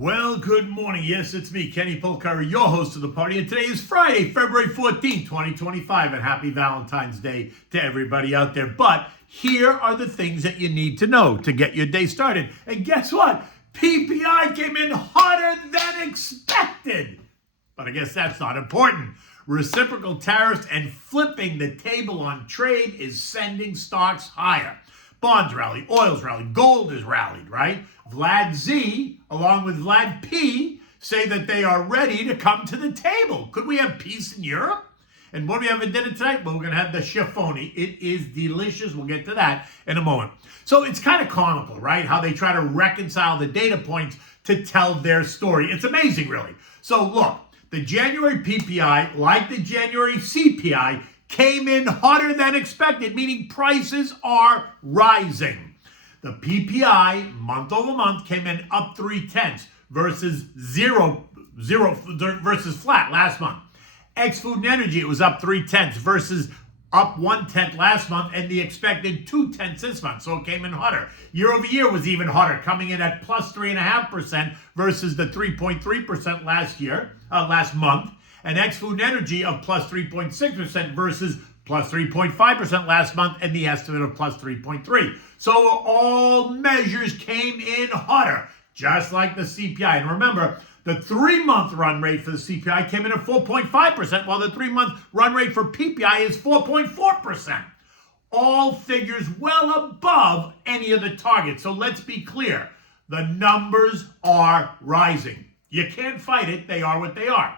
Well, good morning. Yes, it's me, Kenny Polcari, your host of the party. And today is Friday, February 14th, 2025. And happy Valentine's Day to everybody out there. But here are the things that you need to know to get your day started. And guess what? PPI came in hotter than expected. But I guess that's not important. Reciprocal tariffs and flipping the table on trade is sending stocks higher. Bonds rally, oils rally, gold is rallied, right? Vlad Z, along with Vlad P, say that they are ready to come to the table. Could we have peace in Europe? And what do we have for dinner tonight? Well, we're going to have the Schiaffoni. It is delicious. We'll get to that in a moment. So it's kind of comical, right? How they try to reconcile the data points to tell their story. It's amazing, really. So look, the January PPI, like the January CPI, came in hotter than expected, meaning prices are rising. The PPI month over month came in up 0.3 versus zero versus flat last month. Ex-food and energy, it was up 0.3 versus up 0.1 last month and the expected 0.2 this month. So it came in hotter. Year over year was even hotter, coming in at plus 3.5% versus the 3.3% last month. And ex-food and energy of plus 3.6% versus plus 3.5% last month and the estimate of plus 3.3%. So all measures came in hotter, just like the CPI. And remember, the 3-month run rate for the CPI came in at 4.5%, while the 3-month run rate for PPI is 4.4%. All figures well above any of the targets. So let's be clear. The numbers are rising. You can't fight it. They are what they are.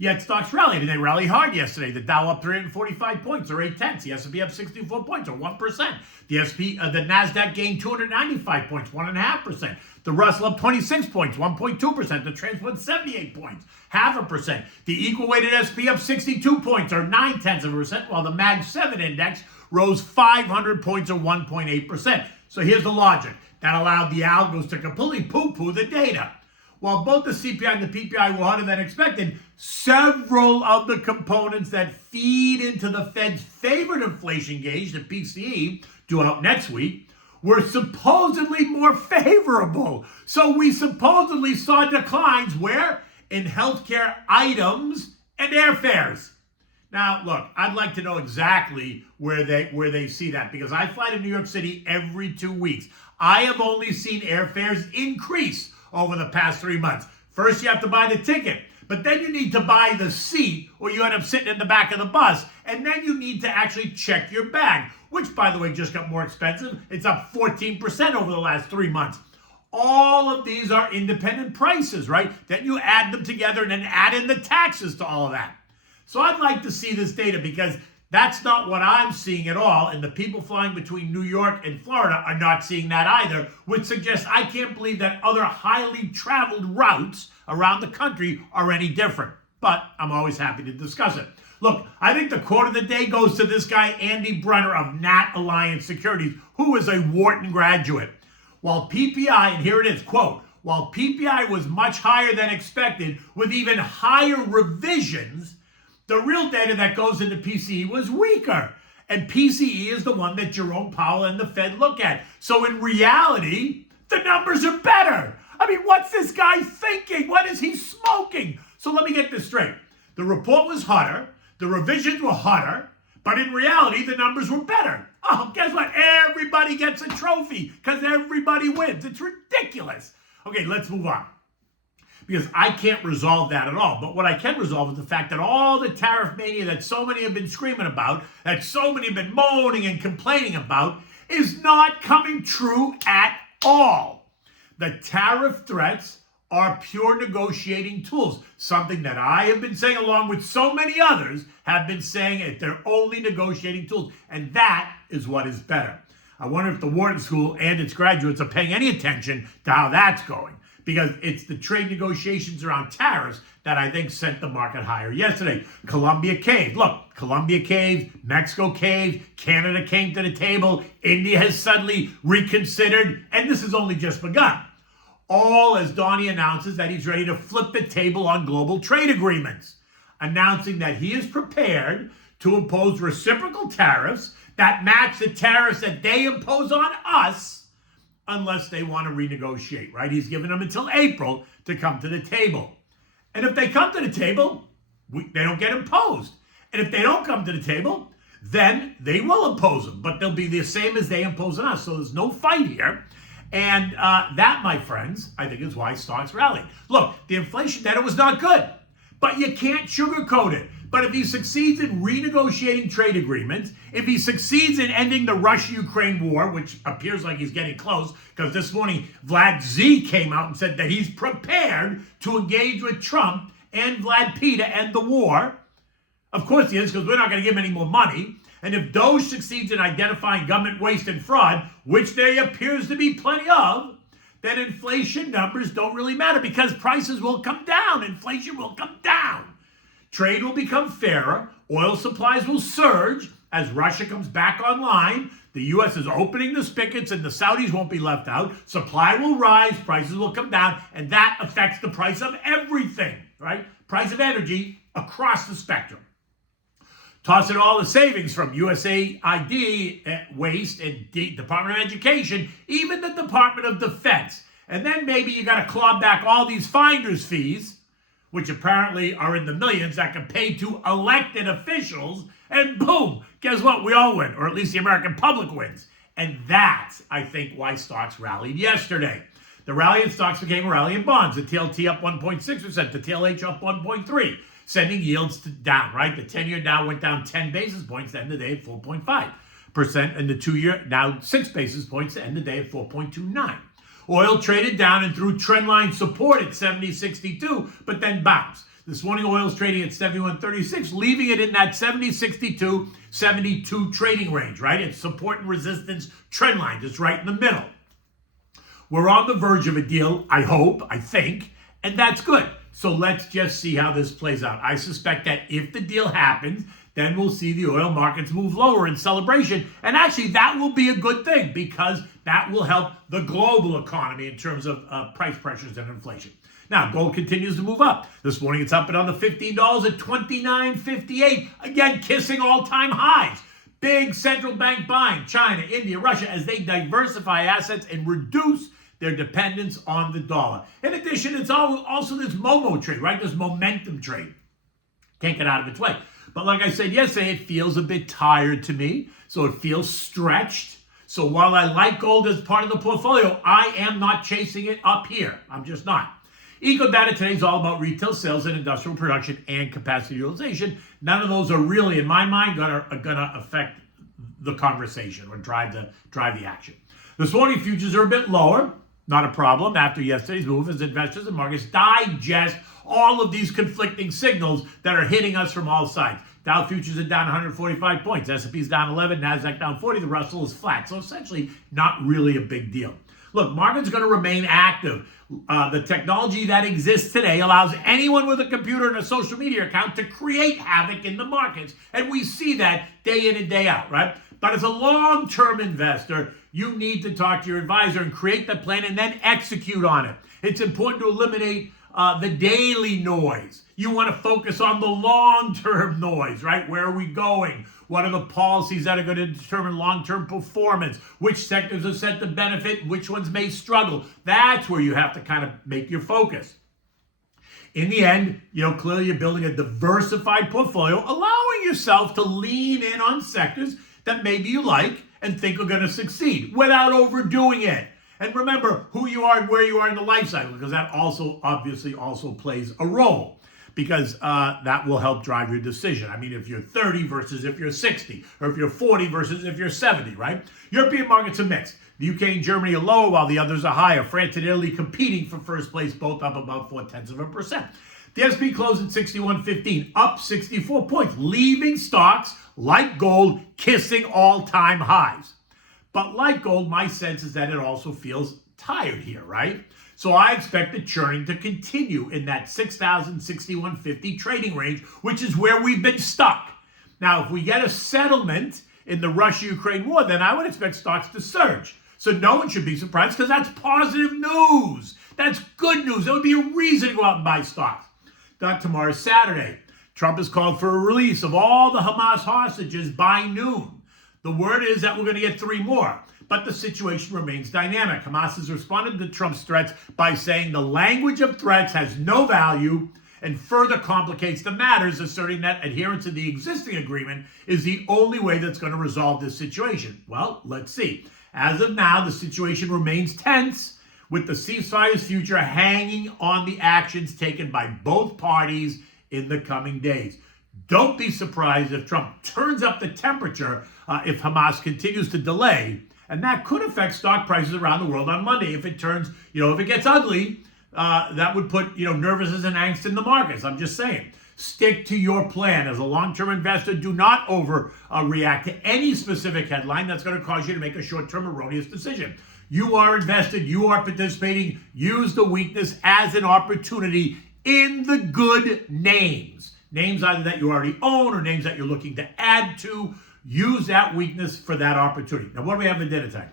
Yet stocks rallied, and they rallied hard yesterday. The Dow up 345 points, or 0.8. The S&P up 64 points, or 1%. The Nasdaq gained 295 points, 1.5%. The Russell up 26 points, 1.2%. The Transport 78 points, 0.5%. The equal-weighted SP up 62 points, or 0.9%, while the Mag 7 index rose 500 points, or 1.8%. So here's the logic. That allowed the algos to completely poo-poo the data. While both the CPI and the PPI were hotter than expected, several of the components that feed into the Fed's favorite inflation gauge, the PCE, due out next week, were supposedly more favorable. So we supposedly saw declines where? In healthcare items and airfares. Now, look, I'd like to know exactly where they see that, because I fly to New York City every 2 weeks. I have only seen airfares increase over the past 3 months. First, you have to buy the ticket, but then you need to buy the seat, or you end up sitting in the back of the bus, and then you need to actually check your bag, which, by the way, just got more expensive. It's up 14% over the last 3 months. All of these are independent prices, right? Then you add them together and then add in the taxes to all of that. So I'd like to see this data, because that's not what I'm seeing at all, and the people flying between New York and Florida are not seeing that either, which suggests I can't believe that other highly traveled routes around the country are any different. But I'm always happy to discuss it. Look, I think the quote of the day goes to this guy, Andy Brunner of Nat Alliance Securities, who is a Wharton graduate. While PPI, and here it is, quote, while PPI was much higher than expected, with even higher revisions, the real data that goes into PCE was weaker. And PCE is the one that Jerome Powell and the Fed look at. So in reality, the numbers are better. I mean, what's this guy thinking? What is he smoking? So let me get this straight. The report was hotter, the revisions were hotter, but in reality, the numbers were better. Oh, guess what? Everybody gets a trophy because everybody wins. It's ridiculous. Okay, let's move on, because I can't resolve that at all. But what I can resolve is the fact that all the tariff mania that so many have been screaming about, that so many have been moaning and complaining about, is not coming true at all. The tariff threats are pure negotiating tools, something that I have been saying along with so many others have been saying, that they're only negotiating tools, and that is what is better. I wonder if the Wharton School and its graduates are paying any attention to how that's going, because it's the trade negotiations around tariffs that I think sent the market higher yesterday. Colombia caved. Look, Colombia caved, Mexico caved, Canada came to the table, India has suddenly reconsidered, and this has only just begun. All as Donnie announces that he's ready to flip the table on global trade agreements, announcing that he is prepared to impose reciprocal tariffs that match the tariffs that they impose on us unless they want to renegotiate, right? He's given them until April to come to the table. And if they come to the table, they don't get imposed. And if they don't come to the table, then they will impose them. But they'll be the same as they impose on us. So there's no fight here. And that, my friends, I think is why stocks rallied. Look, the inflation data was not good, but you can't sugarcoat it. But if he succeeds in renegotiating trade agreements, if he succeeds in ending the Russia-Ukraine war, which appears like he's getting close, because this morning Vlad Z came out and said that he's prepared to engage with Trump and Vlad P to end the war. Of course he is, because we're not going to give him any more money. And if Doge succeeds in identifying government waste and fraud, which there appears to be plenty of, then inflation numbers don't really matter because prices will come down. Inflation will come down. Trade will become fairer. Oil supplies will surge as Russia comes back online. The U.S. is opening the spigots and the Saudis won't be left out. Supply will rise, prices will come down, and that affects the price of everything, right? Price of energy across the spectrum. Toss in all the savings from USAID, waste, and Department of Education, even the Department of Defense. And then maybe you got to claw back all these finder's fees, which apparently are in the millions, that can pay to elected officials, and boom, guess what? We all win, or at least the American public wins. And that's, I think, why stocks rallied yesterday. The rally in stocks became a rally in bonds. The TLT up 1.6%, the TLH up 1.3%, sending yields down, right? The 10-year Dow went down 10 basis points to end the day at 4.5%, and the 2-year down 6 basis points to end the day at 4.29%. Oil traded down and through trendline support at 70.62, but then bounced. This morning, oil's trading at 71.36, leaving it in that 70.62, 72 trading range, right? It's support and resistance trendline, just right in the middle. We're on the verge of a deal, I hope, I think, and that's good. So let's just see how this plays out. I suspect that if the deal happens, then we'll see the oil markets move lower in celebration. And actually, that will be a good thing because that will help the global economy in terms of price pressures and inflation. Now, gold continues to move up. This morning, it's up and on the $15 at $29.58. Again, kissing all-time highs. Big central bank buying, China, India, Russia, as they diversify assets and reduce their dependence on the dollar. In addition, it's also this Momo trade, right? This momentum trade. Can't get out of its way. But like I said yesterday, it feels a bit tired to me. So it feels stretched. So while I like gold as part of the portfolio, I am not chasing it up here. I'm just not. Eco data today is all about retail sales and industrial production and capacity utilization. None of those are really, in my mind, gonna affect the conversation or drive the action. This morning, futures are a bit lower. Not a problem after yesterday's move as investors and markets digest all of these conflicting signals that are hitting us from all sides. Dow futures are down 145 points. S&P's down 11, NASDAQ down 40. The Russell is flat. So essentially not really a big deal. Look, markets are going to remain active. The technology that exists today allows anyone with a computer and a social media account to create havoc in the markets. And we see that day in and day out, right? But as a long-term investor, you need to talk to your advisor and create the plan and then execute on it. It's important to eliminate the daily noise. You want to focus on the long-term noise, right? Where are we going? What are the policies that are going to determine long-term performance? Which sectors are set to benefit? Which ones may struggle? That's where you have to kind of make your focus. In the end, clearly you're building a diversified portfolio, allowing yourself to lean in on sectors that maybe you like and think are going to succeed without overdoing it. And remember who you are and where you are in the life cycle, because that obviously plays a role, because that will help drive your decision. I mean, if you're 30 versus if you're 60, or if you're 40 versus if you're 70, right? European markets are mixed. The UK and Germany are lower while the others are higher. France and Italy competing for first place, both up about 0.4%. The S&P closed at 61.15, up 64 points, leaving stocks like gold kissing all-time highs. But like gold, my sense is that it also feels tired here, right? So I expect the churning to continue in that 6,000, 6150 trading range, which is where we've been stuck. Now, if we get a settlement in the Russia-Ukraine war, then I would expect stocks to surge. So no one should be surprised because that's positive news. That's good news. There would be a reason to go out and buy stocks. Not tomorrow, Saturday. Trump has called for a release of all the Hamas hostages by noon. The word is that we're going to get 3 more. but the situation remains dynamic. Hamas has responded to Trump's threats by saying the language of threats has no value and further complicates the matters, asserting that adherence to the existing agreement is the only way that's going to resolve this situation. Well, let's see. As of now, the situation remains tense, with the ceasefire's future hanging on the actions taken by both parties in the coming days. Don't be surprised if Trump turns up the temperature if Hamas continues to delay, and that could affect stock prices around the world on Monday. If it turns, if it gets ugly, that would put, nervousness and angst in the markets. I'm just saying. Stick to your plan. As a long-term investor, do not overreact to any specific headline that's going to cause you to make a short-term erroneous decision. You are invested. You are participating. Use the weakness as an opportunity in the good names. Names either that you already own or names that you're looking to add to. Use that weakness for that opportunity. Now, what do we have for dinner time?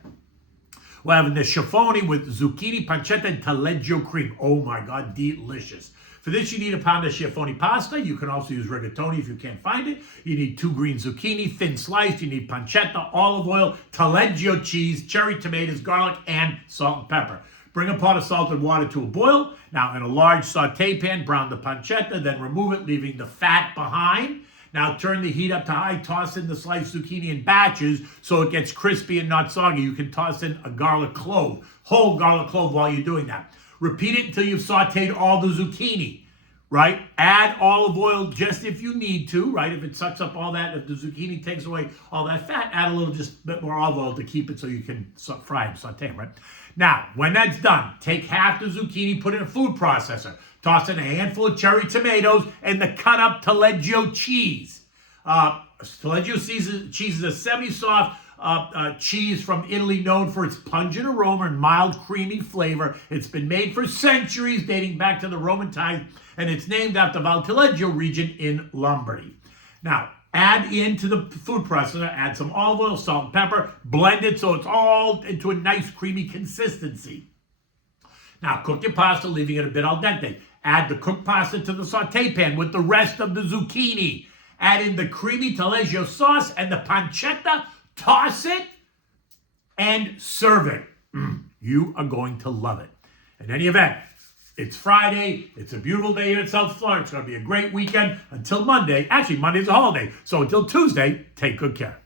We're having the Schiaffoni with zucchini, pancetta, and taleggio cream. Oh my God, delicious. For this, you need a pound of Schiaffoni pasta. You can also use rigatoni if you can't find it. You need 2 green zucchini, thin sliced. You need pancetta, olive oil, taleggio cheese, cherry tomatoes, garlic, and salt and pepper. Bring a pot of salted water to a boil. Now, in a large saute pan, brown the pancetta, then remove it, leaving the fat behind. Now, turn the heat up to high. Toss in the sliced zucchini in batches so it gets crispy and not soggy. You can toss in a garlic clove, whole garlic clove while you're doing that. Repeat it until you've sauteed all the zucchini, right? Add olive oil just if you need to, right? If it sucks up all that, if the zucchini takes away all that fat, add a little, just a bit more olive oil to keep it so you can fry and saute, right? Now, when that's done, take half the zucchini, put it in a food processor. Toss in a handful of cherry tomatoes and the cut up Taleggio cheese. Taleggio cheese is a semi-soft cheese from Italy, known for its pungent aroma and mild creamy flavor. It's been made for centuries, dating back to the Roman times, and it's named after the Taleggio region in Lombardy. Now, add into the food processor, add some olive oil, salt and pepper, blend it so it's all into a nice creamy consistency. Now, cook your pasta, leaving it a bit al dente. Add the cooked pasta to the saute pan with the rest of the zucchini. Add in the creamy Taleggio sauce and the pancetta. Toss it and serve it. You are going to love it. In any event, it's Friday. It's a beautiful day here in South Florida. It's going to be a great weekend until Monday. Actually, Monday's a holiday. So until Tuesday, take good care.